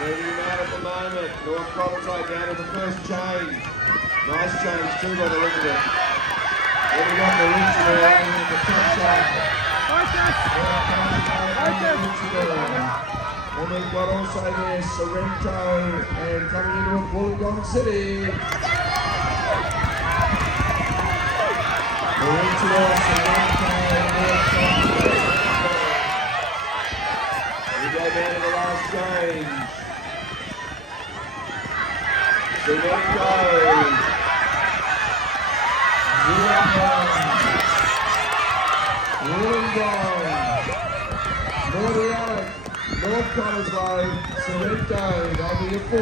Moving him out at the moment. North Collinside down to the first change. Nice change too by the look of it. Then we got the Richard in the top shot. And we've got also there Sorrento and coming into it Wollongong City. Sorrento, we go down to the last change. Sorrento. Wollongong. North Collinside, Sorrento, they'll be a 4.